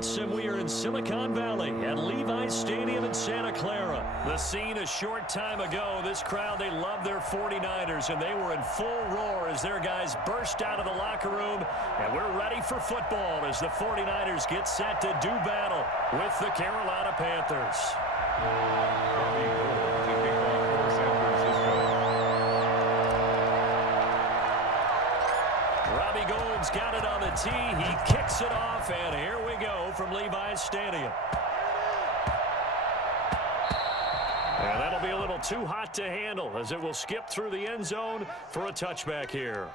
starts, and we are in Silicon Valley at Levi's Stadium in Santa Clara. The scene a short time ago. This crowd, they love their 49ers, and they were in full roar as their guys burst out of the locker room. And we're ready for football as the 49ers get set to do battle with the Carolina Panthers. Robbie Gould's got it on the tee. He kicks it off, and here we go from Levi's Stadium. And that'll be a little too hot to handle as it will skip through the end zone for a touchback here.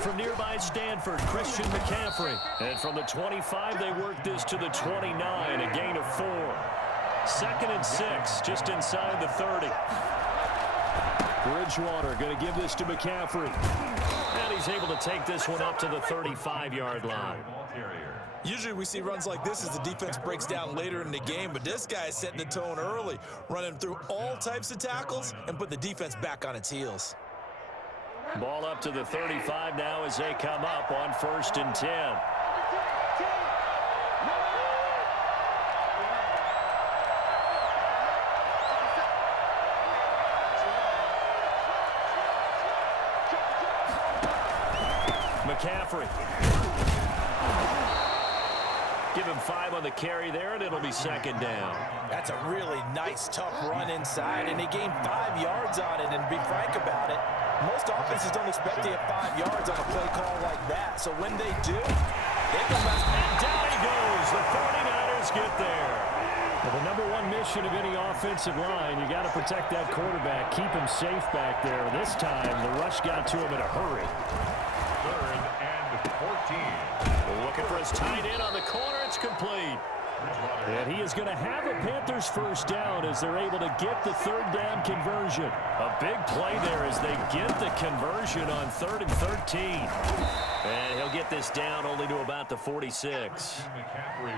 From nearby Stanford, Christian McCaffrey. And from the 25, they work this to the 29, a gain of 4. 2nd and 6, just inside the 30. Bridgewater going to give this to McCaffrey. And he's able to take this one up to the 35-yard line. Usually we see runs like this as the defense breaks down later in the game, but this guy is setting the tone early, running through all types of tackles and put the defense back on its heels. Ball up to the 35 now as they come up on 1st and 10. McCaffrey. Give him 5 on the carry there, and it'll be 2nd down. That's a really nice, tough run inside, and he gained 5 yards on it. And to be frank about it, most offenses don't expect to get 5 yards on a play call like that. So when they do, they come back. And down he goes. The 49ers get there. Well, the #1 mission of any offensive line, you got to protect that quarterback, keep him safe back there. This time, the rush got to him in a hurry. 3rd and 14. Looking for his tight end on the corner. It's complete. And he is going to have a Panthers 1st down as they're able to get the 3rd down conversion. A big play there as they get the conversion on 3rd and 13. And he'll get this down only to about the 46.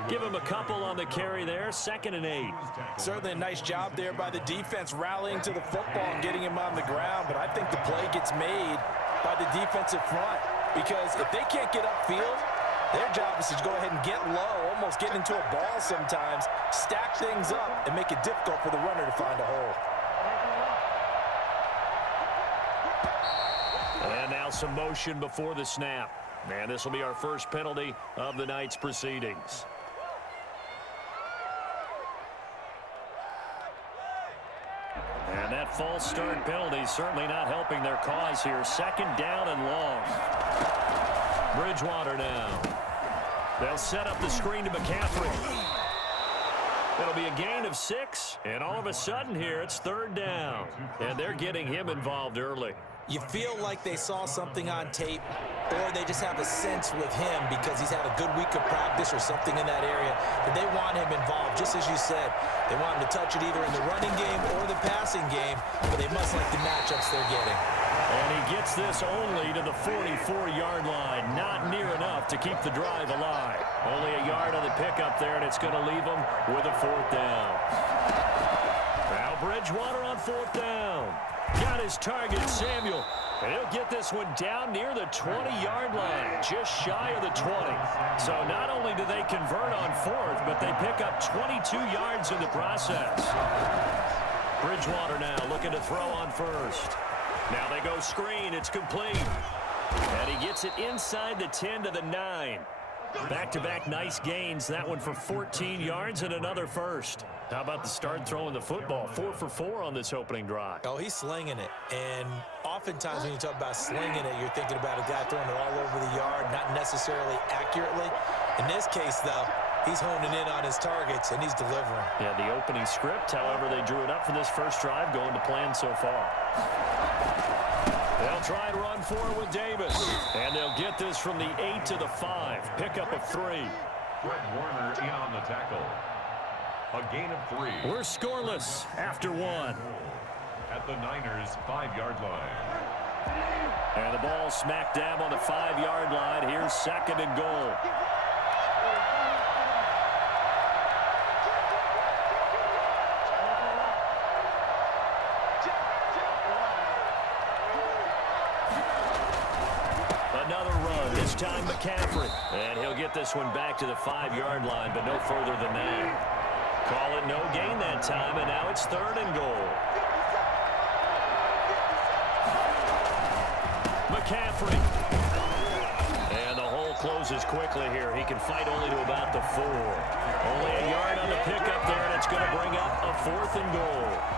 Give him a couple on the carry there. 2nd and 8. Certainly a nice job there by the defense rallying to the football and getting him on the ground. But I think the play gets made by the defensive front, because if they can't get upfield, their job is to go ahead and get low, almost get into a ball sometimes, stack things up, and make it difficult for the runner to find a hole. And now some motion before the snap. And this will be our first penalty of the night's proceedings. And that false start penalty certainly not helping their cause here. 2nd down and long. Bridgewater now. They'll set up the screen to McCaffrey. It'll be a gain of 6, and all of a sudden here it's 3rd down. And they're getting him involved early. You feel like they saw something on tape, or they just have a sense with him because he's had a good week of practice or something in that area, that they want him involved, just as you said. They want him to touch it either in the running game or the passing game, but they must like the matchups they're getting. And he gets this only to the 44-yard line. Not near enough to keep the drive alive. Only a yard on the pickup there, and it's going to leave him with a 4th down. Now Bridgewater on 4th down. Got his target, Samuel. And he'll get this one down near the 20-yard line, just shy of the 20. So not only do they convert on 4th, but they pick up 22 yards in the process. Bridgewater now looking to throw on 1st. Now they go screen. It's complete. And he gets it inside the 10 to the 9. Back-to-back nice gains. That one for 14 yards and another 1st. How about the start throwing the football? 4 for 4 on this opening drive. Oh, he's slinging it. And oftentimes when you talk about slinging it, you're thinking about a guy throwing it all over the yard, not necessarily accurately. In this case, though, he's honing in on his targets, and he's delivering. Yeah, the opening script, however, they drew it up for this first drive, going to plan so far. They'll try and run for it with Davis. And they'll get this from the 8 to the 5. Pickup of 3. Fred Warner in on the tackle. A gain of 3. We're scoreless after 1. At the Niners' 5-yard line. And the ball smack dab on the 5-yard line. Here's 2nd and goal. time, McCaffrey. And he'll get this one back to the 5-yard line, but no further than that. Call it no gain that time, and now it's 3rd and goal. McCaffrey. And the hole closes quickly here. He can fight only to about the 4. Only a yard on the pickup there, and it's going to bring up a 4th and goal.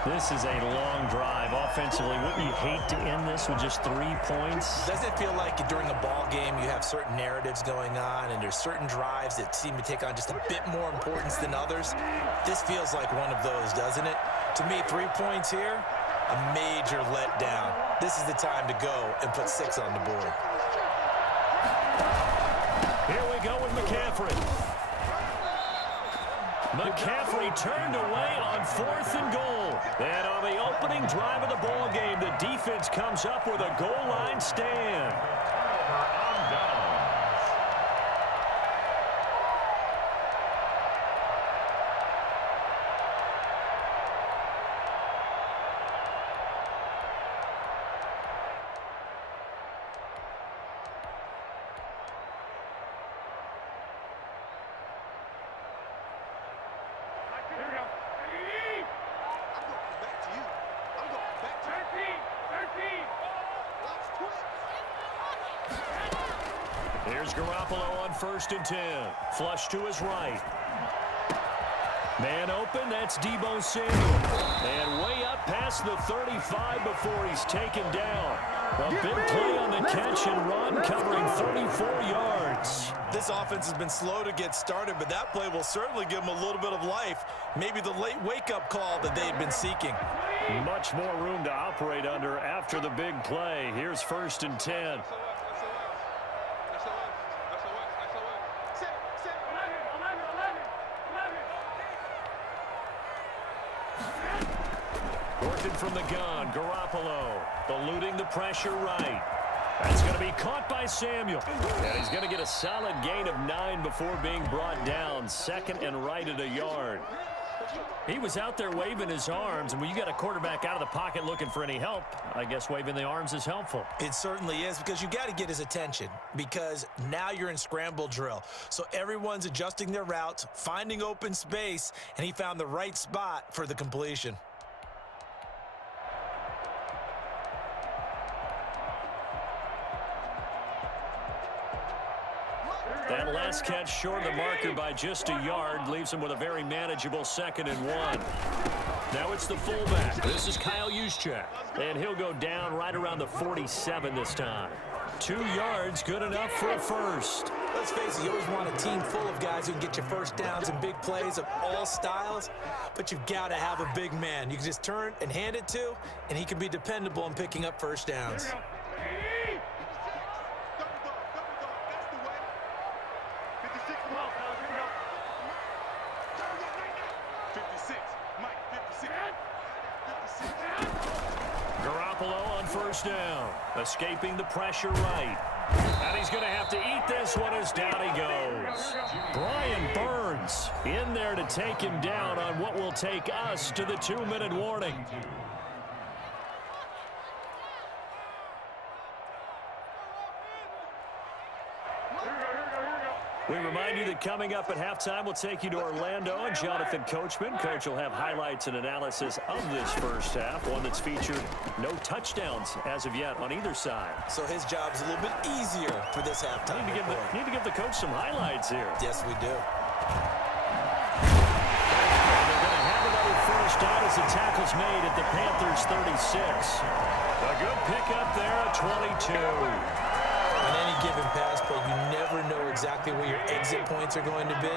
This is a long drive offensively. Wouldn't you hate to end this with just 3 points? Doesn't it feel like during a ball game you have certain narratives going on and there's certain drives that seem to take on just a bit more importance than others? This feels like one of those, doesn't it? To me, 3 points here, a major letdown. This is the time to go and put 6 on the board. Here we go with McCaffrey. McCaffrey turned away on 4th and goal. And on the opening drive of the ball game, the defense comes up with a goal line stand. On downs. Here's Garoppolo on 1st and 10. Flush to his right. Man open, that's Deebo Samuel. And way up past the 35 before he's taken down. A big play on the catch and run, covering 34 yards. This offense has been slow to get started, but that play will certainly give them a little bit of life. Maybe the late wake-up call that they had been seeking. Much more room to operate under after the big play. Here's 1st and 10. Working from the gun, Garoppolo, eluding the pressure right. That's going to be caught by Samuel. And he's going to get a solid gain of 9 before being brought down. 2nd and right at a yard. He was out there waving his arms, and when you got a quarterback out of the pocket looking for any help, I guess waving the arms is helpful. It certainly is, because you got to get his attention, because now you're in scramble drill. So everyone's adjusting their routes, finding open space, and he found the right spot for the completion. That last catch short of the marker by just a yard leaves him with a very manageable 2nd and 1. Now it's the fullback. This is Kyle Juszczyk. And he'll go down right around the 47 this time. 2 yards, good enough for a first. Let's face it, you always want a team full of guys who can get you first downs and big plays of all styles, but you've got to have a big man you can just turn and hand it to, and he can be dependable in picking up first downs. Garoppolo on 1st down, escaping the pressure right. And he's going to have to eat this one as down he goes. Brian Burns in there to take him down on what will take us to the 2-minute warning. We remind you that coming up at halftime, we'll take you to Orlando and Jonathan Coachman. Coach will have highlights and analysis of this first half, one that's featured no touchdowns as of yet on either side. So his job's a little bit easier for this halftime. Need to give the coach some highlights here. Yes, we do. And they're going to have another first down as the tackle's made at the Panthers' 36. A good pickup there at 22. On any given pass play, you never know exactly where your exit points are going to be.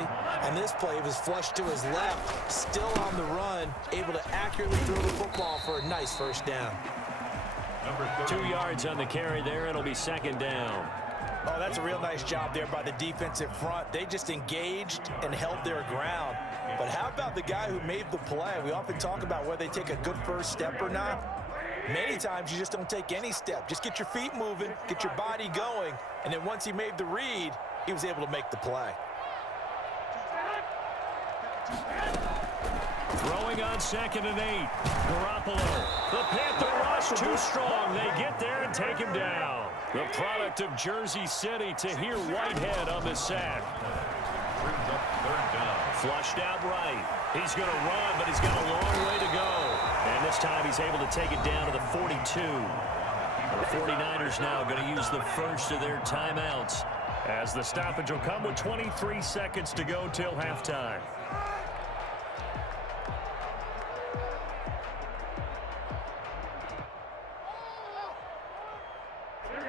And this play was flushed to his left, still on the run, able to accurately throw the football for a nice first down. 2 yards on the carry there. It'll be 2nd down. Oh, that's a real nice job there by the defensive front. They just engaged and held their ground. But how about the guy who made the play? We often talk about whether they take a good first step or not. Many times you just don't take any step. Just get your feet moving, get your body going, and then once he made the read, he was able to make the play. Throwing on 2nd and 8. Garoppolo. The Panther rush too strong. They get there and take him down. The product of Jersey City, Tahir Whitehead on the sack. Brings up third down. Flushed out right. He's going to run, but he's got a long way to go. And this time he's able to take it down to the 42. The 49ers now going to use the first of their timeouts, as the stoppage will come with 23 seconds to go till halftime.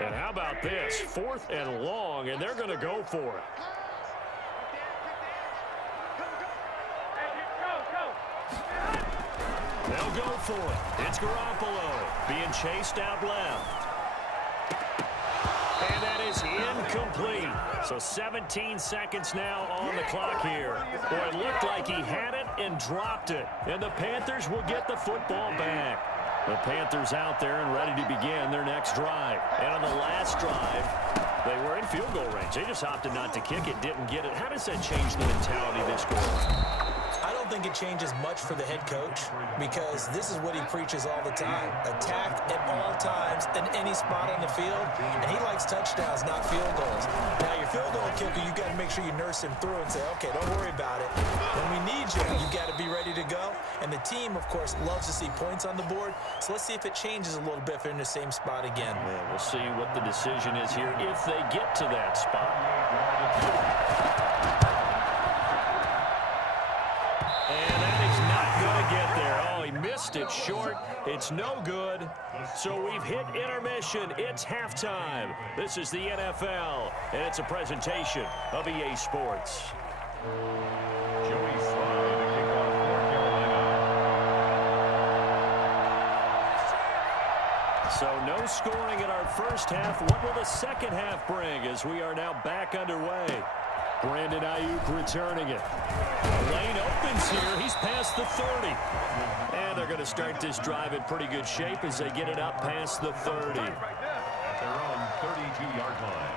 And how about this? 4th and long, and they're going to go for it. They'll go for it. It's Garoppolo being chased out left. And that is incomplete. So 17 seconds now on the clock here. Boy, it looked like he had it and dropped it. And the Panthers will get the football back. The Panthers out there and ready to begin their next drive. And on the last drive, they were in field goal range. They just opted not to kick it, didn't get it. How does that change the mentality this quarter? I don't think it changes much for the head coach, because this is what he preaches all the time. Attack at all times in any spot on the field, and he likes touchdowns, not field goals. Now, your field goal kicker, you got to make sure you nurse him through and say, okay, don't worry about it. When we need you, you got to be ready to go. And the team, of course, loves to see points on the board. So let's see if it changes a little bit if they're in the same spot again. Yeah, we'll see what the decision is here if they get to that spot. And that is not going to get there. Oh, he missed it short. It's no good. So we've hit intermission. It's halftime. This is the NFL, and it's a presentation of EA Sports. Joey Slye to kick off for Carolina. So no scoring in our first half. What will the second half bring as we are now back underway? Brandon Ayuk returning it. The lane opens here. He's past the 30. And they're going to start this drive in pretty good shape as they get it up past the 30. At their own 32-yard line.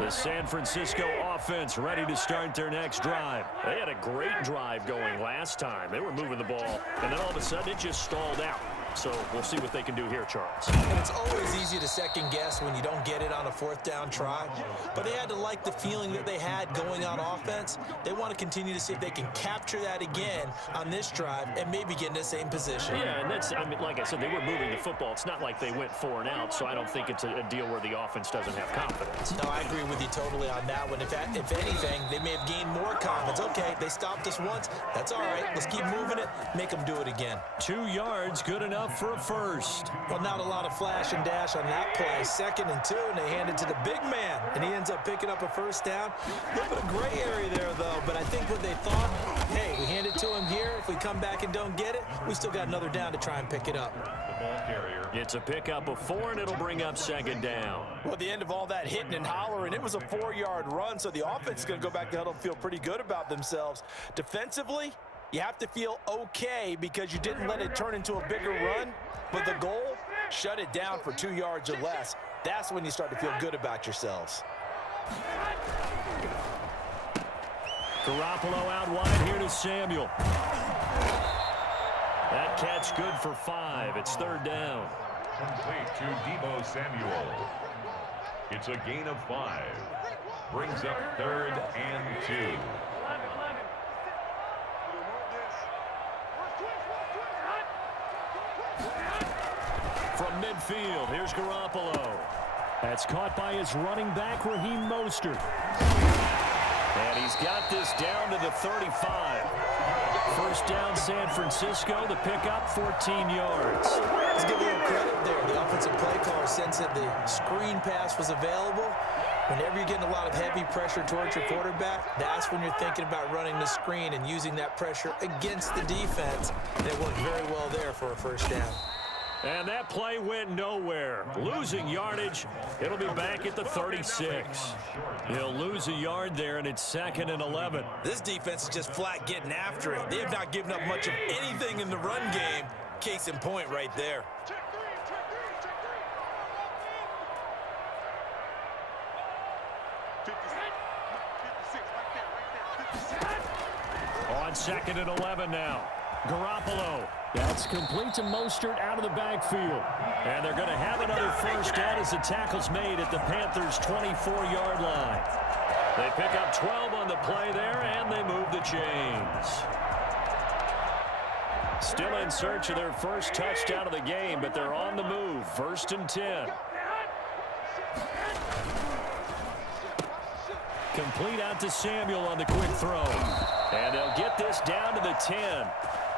The San Francisco offense ready to start their next drive. They had a great drive going last time. They were moving the ball, and then all of a sudden it just stalled out. So we'll see what they can do here, Charles. And it's always easy to second guess when you don't get it on a 4th down try. But they had to like the feeling that they had going on offense. They want to continue to see if they can capture that again on this drive and maybe get in the same position. Yeah, and that's, I mean, like I said, they were moving the football. It's not like they went 4 and out, so I don't think it's a deal where the offense doesn't have confidence. No, I agree with you totally on that one. If anything, they may have gained more confidence. Okay, they stopped us once. That's all right. Let's keep moving it. Make them do it again. 2 yards, good enough for a first. Well, not a lot of flash and dash on that play. 2nd and 2, and they hand it to the big man, and he ends up picking up a first down. A little bit of gray area there, though, but I think what they thought, hey, we hand it to him here. If we come back and don't get it, we still got another down to try and pick it up. The ball carrier. It's a pickup of 4, and it'll bring up 2nd down. Well, at the end of all that hitting and hollering, it was a 4-yard run, so the offense is going to go back to huddle and feel pretty good about themselves. Defensively, you have to feel okay because you didn't let it turn into a bigger run, but the goal, shut it down for 2 yards or less. That's when you start to feel good about yourselves. Garoppolo out wide here to Samuel. That catch good for 5. It's 3rd down. Complete to Deebo Samuel. It's a gain of 5. Brings up 3rd and 2. From midfield, here's Garoppolo. That's caught by his running back, Raheem Mostert. And he's got this down to the 35. First down, San Francisco. The pickup, 14 yards. Let's give a little credit there. The offensive play caller sensed that the screen pass was available. Whenever you're getting a lot of heavy pressure towards your quarterback, that's when you're thinking about running the screen and using that pressure against the defense. And it worked very well there for a first down. And that play went nowhere. Losing yardage. It'll be back at the 36. He'll lose a yard there, and it's 2nd and 11. This defense is just flat getting after it. They have not given up much of anything in the run game. Case in point right there. On 2nd and 11 now. Garoppolo. That's complete to Mostert out of the backfield. And they're going to have another first down as the tackle's made at the Panthers' 24-yard line. They pick up 12 on the play there, and they move the chains. Still in search of their first touchdown of the game, but they're on the move. 1st and 10. Complete out to Samuel on the quick throw. And they'll get this down to the 10.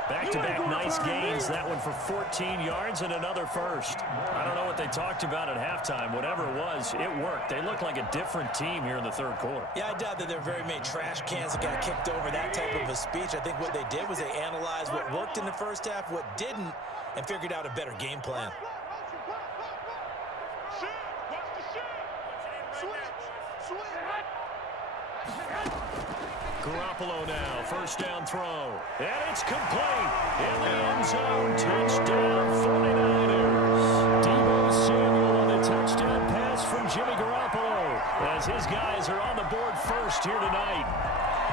Back-to-back nice gains. That one for 14 yards and another first. I don't know what they talked about at halftime. Whatever it was, it worked. They look like a different team here in the third quarter. Yeah, I doubt that there are very many trash cans that got kicked over that type of a speech. I think what they did was they analyzed what worked in the first half, what didn't, and figured out a better game plan. Garoppolo now, first down throw. And it's complete. In the end zone, touchdown 49ers. Deebo Samuel on the touchdown pass from Jimmy Garoppolo as his guys are on the board first here tonight.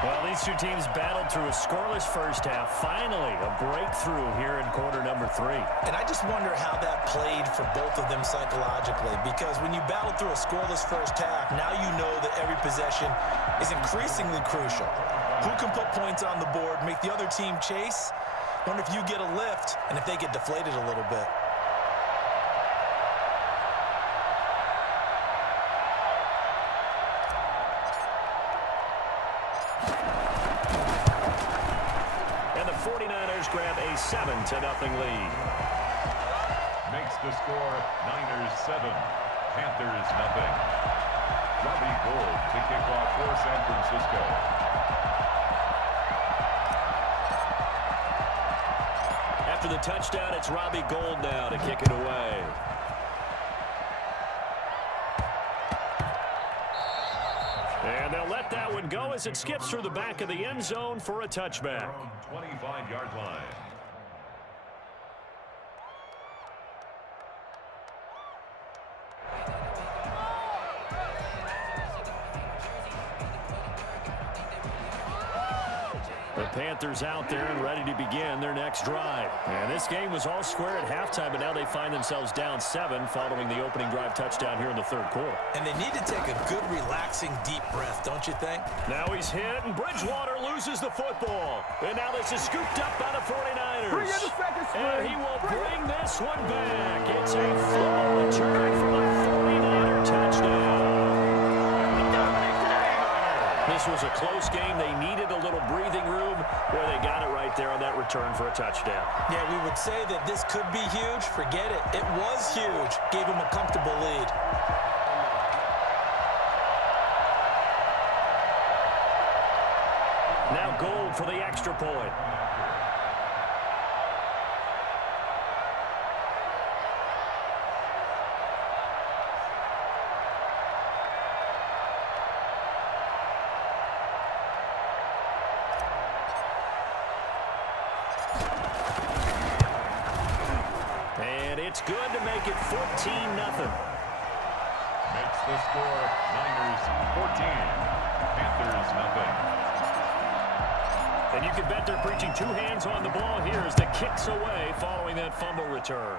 Well, these two teams battled through a scoreless first half. Finally, a breakthrough here in quarter number 3. And I just wonder how that played for both of them psychologically, because when you battle through a scoreless first half, now you know that every possession is increasingly crucial. Who can put points on the board, make the other team chase? Wonder if you get a lift and if they get deflated a little bit. And the 49ers grab a 7-0 lead. Makes the score Niners 7, Panthers nothing. Robbie Gould to kick off for San Francisco. After the touchdown, it's Robbie Gould now to kick it away. And they'll let that one go as it skips through the back of the end zone for a touchback. 25-yard line. The Panthers out there and ready to begin their next drive. And this game was all square at halftime, but now they find themselves down 7 following the opening drive touchdown here in the third quarter. And they need to take a good, relaxing, deep breath, don't you think? Now he's hit, and Bridgewater loses the football. And now this is scooped up by the 49ers. And he will bring this one back. It's a full return for a 49er touchdown. This was a close game. They needed a little breathing room where they got it right there on that return for a touchdown. Yeah, we would say that this could be huge. Forget it. It was huge. Gave him a comfortable lead. Now Gould for the extra point. It's good to make it 14-0. Makes the score Niners 14, Panthers nothing. And you can bet they're preaching 2 hands on the ball here as the kick's away following that fumble return.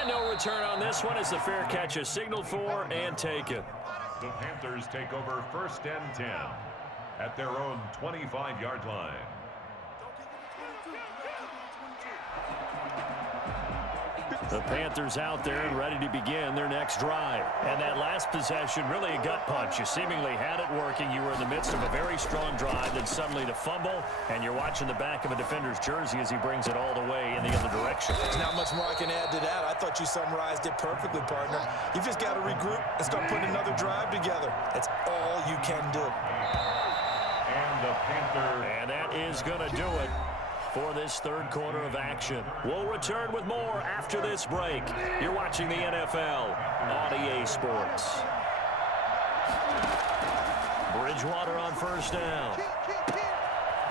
And no return on this one as the fair catch is signaled for and taken. The Panthers take over 1st and 10 at their own 25-yard line. The Panthers out there and ready to begin their next drive. And that last possession, really a gut punch. You seemingly had it working. You were in the midst of a very strong drive, then suddenly the fumble, and you're watching the back of a defender's jersey as he brings it all the way in the other direction. There's not much more I can add to that. I thought you summarized it perfectly, partner. You've just got to regroup and start putting another drive together. That's all you can do. And the Panther. And that is going to do it for this third quarter of action. We'll return with more after this break. You're watching the NFL on EA Sports. Bridgewater on first down.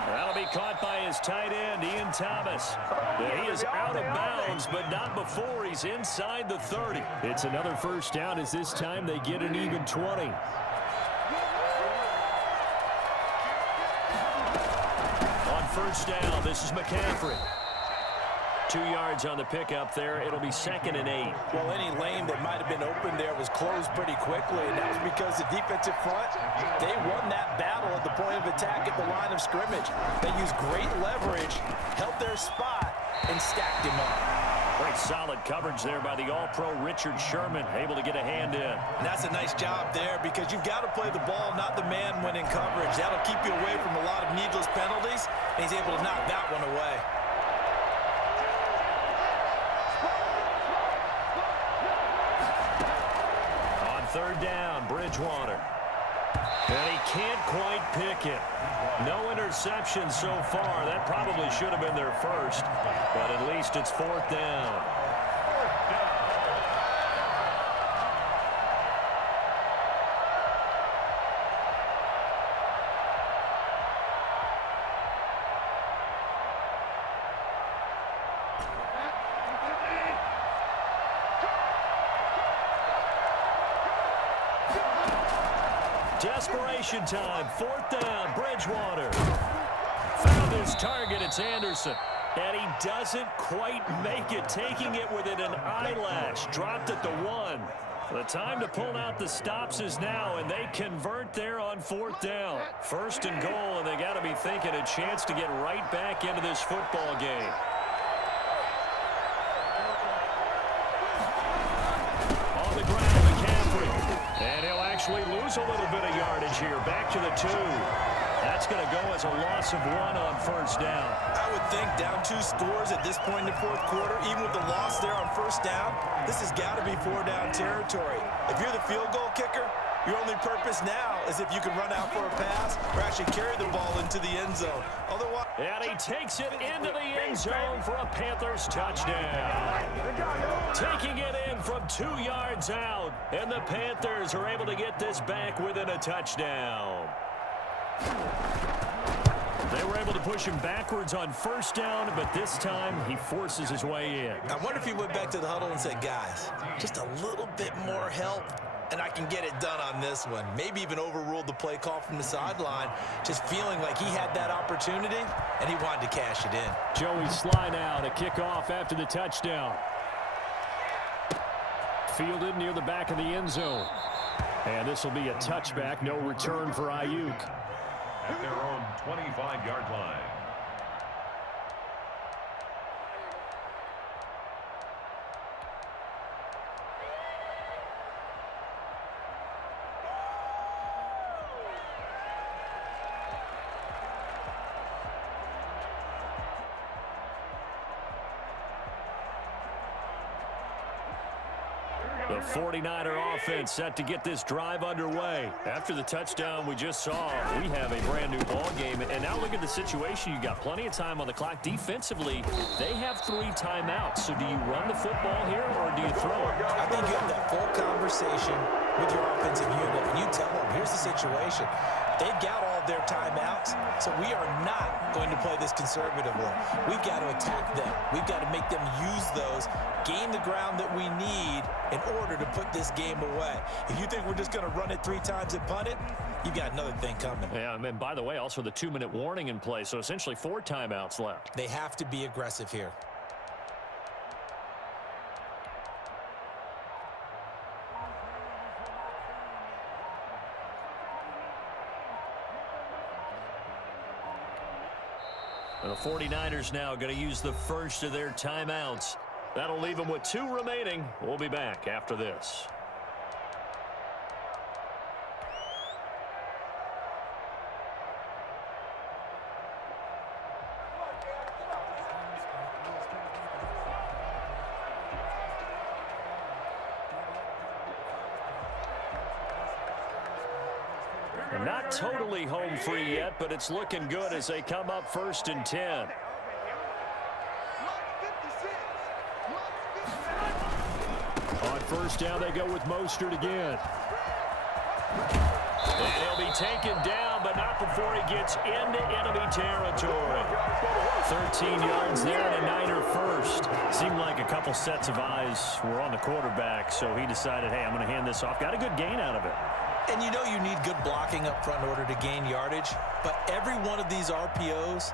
That'll be caught by his tight end, Ian Thomas. He is out of bounds, but not before he's inside the 30. It's another first down as this time they get an even 20. first down. This is McCaffrey. 2 yards on the pickup there. It'll be 2nd and 8. Well, any lane that might have been open there was closed pretty quickly, and that was because the defensive front, they won that battle at the point of attack at the line of scrimmage. They used great leverage, held their spot, and stacked him up. Great solid coverage there by the All-Pro Richard Sherman, able to get a hand in. And that's a nice job there because you've got to play the ball, not the man when in coverage. That'll keep you away from a lot of needless penalties, and he's able to knock that one away. Third down, Bridgewater. And he can't quite pick it. No interception so far. That probably should have been their first, but at least it's 4th down. Desperation time, 4th down, Bridgewater. Found his target, it's Anderson. And he doesn't quite make it, taking it within an eyelash. Dropped at the 1. The time to pull out the stops is now, and they convert there on 4th down. 1st and goal, and they got to be thinking a chance to get right back into this football game. On the ground, McCaffrey. And he'll actually lose a little bit of yardage here. Back to the 2. That's going to go as a loss of 1 on 1st down. I would think down 2 scores at this point in the 4th quarter, even with the loss there on 1st down, this has got to be 4-down territory. If you're the field goal kicker, your only purpose now is if you can run out for a pass or actually carry the ball into the end zone. Otherwise, and he takes it into the end zone for a Panthers touchdown. Taking it in from 2 yards out, and the Panthers are able to get this back within a touchdown. They were able to push him backwards on 1st down, but this time he forces his way in. I wonder if he went back to the huddle and said, guys, just a little bit more help, and I can get it done on this one. Maybe even overruled the play call from the sideline, just feeling like he had that opportunity, and he wanted to cash it in. Joey Sly now to kick off after the touchdown. Fielded near the back of the end zone. And this will be a touchback, no return for Ayuk. At their own 25-yard line. The 49er offense set to get this drive underway. After the touchdown we just saw, we have a brand new ball game. And now look at the situation. You got plenty of time on the clock. Defensively, they have 3 timeouts. So do you run the football here or do you throw it? I think you have that full conversation with your offensive unit, and you tell them, here's the situation. They've got all of their timeouts, so we are not going to play this conservatively. We've got to attack them. We've got to make them use those, gain the ground that we need in order to put this game away. If you think we're just going to run it 3 times and punt it, you've got another thing coming. Yeah, and by the way, also the 2-minute warning in play, so essentially 4 timeouts left. They have to be aggressive here. The 49ers now going to use the first of their timeouts. That'll leave them with 2 remaining. We'll be back after this. Not totally home free yet, but it's looking good as they come up 1st and 10. On 1st down, they go with Mostert again. And he'll be taken down, but not before he gets into enemy territory. 13 yards there and a Niner first. Seemed like a couple sets of eyes were on the quarterback, so he decided, hey, I'm going to hand this off. Got a good gain out of it. And you know you need good blocking up front in order to gain yardage, but every one of these RPOs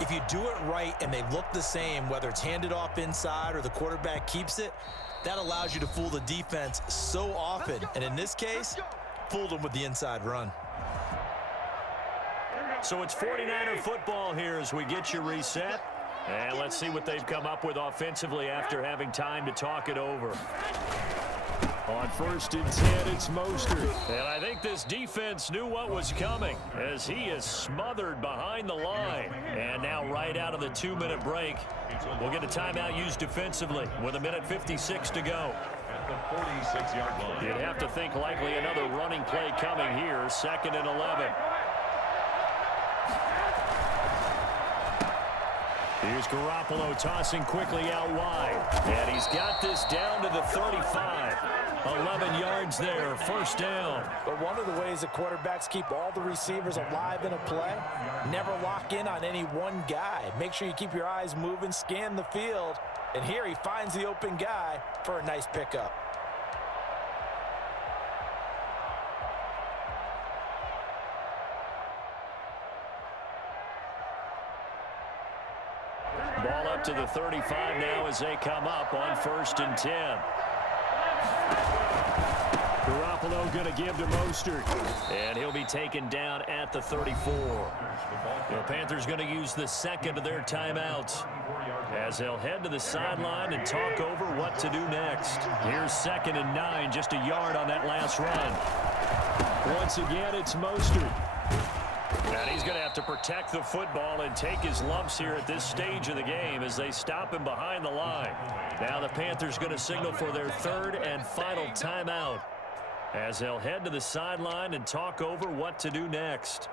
If you do it right and they look the same, whether it's handed off inside or the quarterback keeps it, that allows you to fool the defense so often. And in this case, fooled them with the inside run. So it's 49er football here as we get you reset. And let's see what they've come up with offensively after having time to talk it over. On 1st and 10, it's Mostert. And I think this defense knew what was coming as he is smothered behind the line. And now right out of the 2-minute break, we'll get a timeout used defensively with 1:56 to go. At the 46-yard line. You'd have to think likely another running play coming here, 2nd and 11. Here's Garoppolo tossing quickly out wide. And he's got this down to the 35. 11 yards there, 1st down. But one of the ways that quarterbacks keep all the receivers alive in a play, never lock in on any one guy. Make sure you keep your eyes moving, scan the field. And here he finds the open guy for a nice pickup. Ball up to the 35 now as they come up on 1st and 10. Garoppolo going to give to Mostert. And he'll be taken down at the 34. The Panthers going to use the 2nd of their timeouts as they'll head to the sideline and talk over what to do next. Here's 2nd and 9, just a yard on that last run. Once again, it's Mostert. And he's going to have to protect the football and take his lumps here at this stage of the game as they stop him behind the line. Now the Panthers going to signal for their 3rd and final timeout as they'll head to the sideline and talk over what to do next.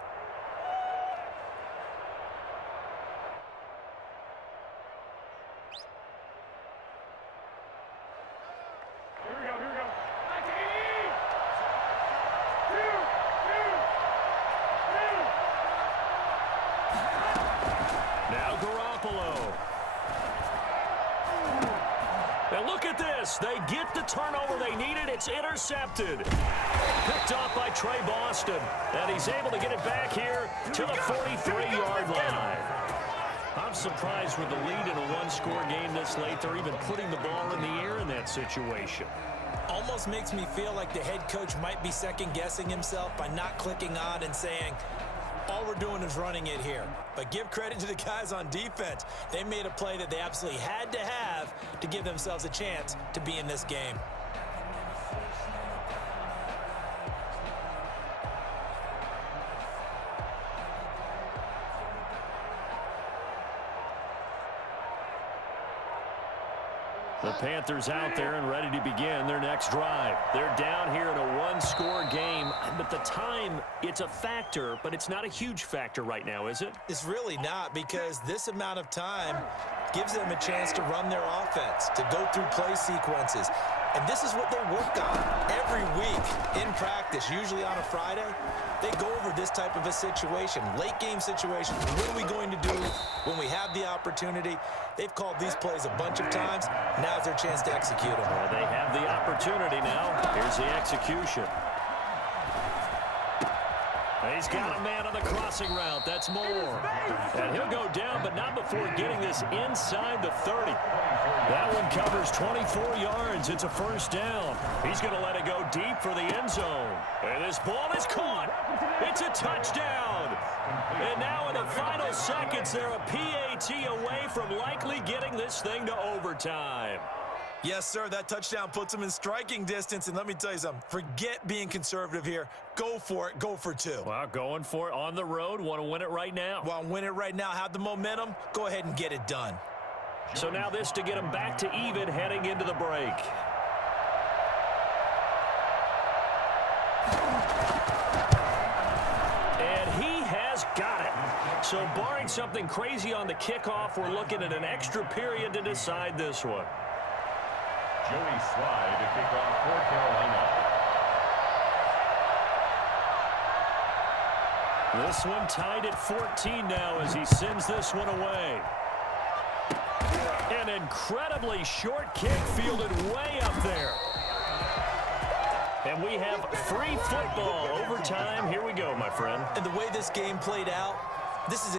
Now Garoppolo. And look at this. They get the turnover they needed. It's intercepted. Picked off by Trey Boston. And he's able to get it back here to the 43-yard line. I'm surprised with the lead in a one-score game this late. They're even putting the ball in the air in that situation. Almost makes me feel like the head coach might be second-guessing himself by not clicking on and saying, all we're doing is running it here. But give credit to the guys on defense. They made a play that they absolutely had to have to give themselves a chance to be in this game. The Panthers out there and ready to begin their next drive. They're down here in a one-score game, but the time, it's a factor, but it's not a huge factor right now, is it? It's really not, because this amount of time gives them a chance to run their offense, to go through play sequences. And this is what they work on every week in practice, usually on a Friday. They go over this type of a situation, late game situation. What are we going to do when we have the opportunity? They've called these plays a bunch of times. Now's their chance to execute them. Well, they have the opportunity now. Here's the execution. He's got a man on the crossing route. That's Moore. And he'll go down, but not before getting this inside the 30. That one covers 24 yards. It's a first down. He's going to let it go deep for the end zone. And this ball is caught. It's a touchdown. And now in the final seconds, they're a PAT away from likely getting this thing to overtime. Yes, sir, that touchdown puts them in striking distance. And let me tell you something, forget being conservative here. Go for it. Go for two. Well, going for it on the road. Want to win it right now. Want to win it right now. Have the momentum. Go ahead and get it done. So now this to get them back to even heading into the break. And he has got it. So barring something crazy on the kickoff, we're looking at an extra period to decide this one. Joey Slye to kick off for Carolina. This one tied at 14 now as he sends this one away. An incredibly short kick fielded way up there. And we have free football overtime. Here we go, my friend. And the way this game played out, this is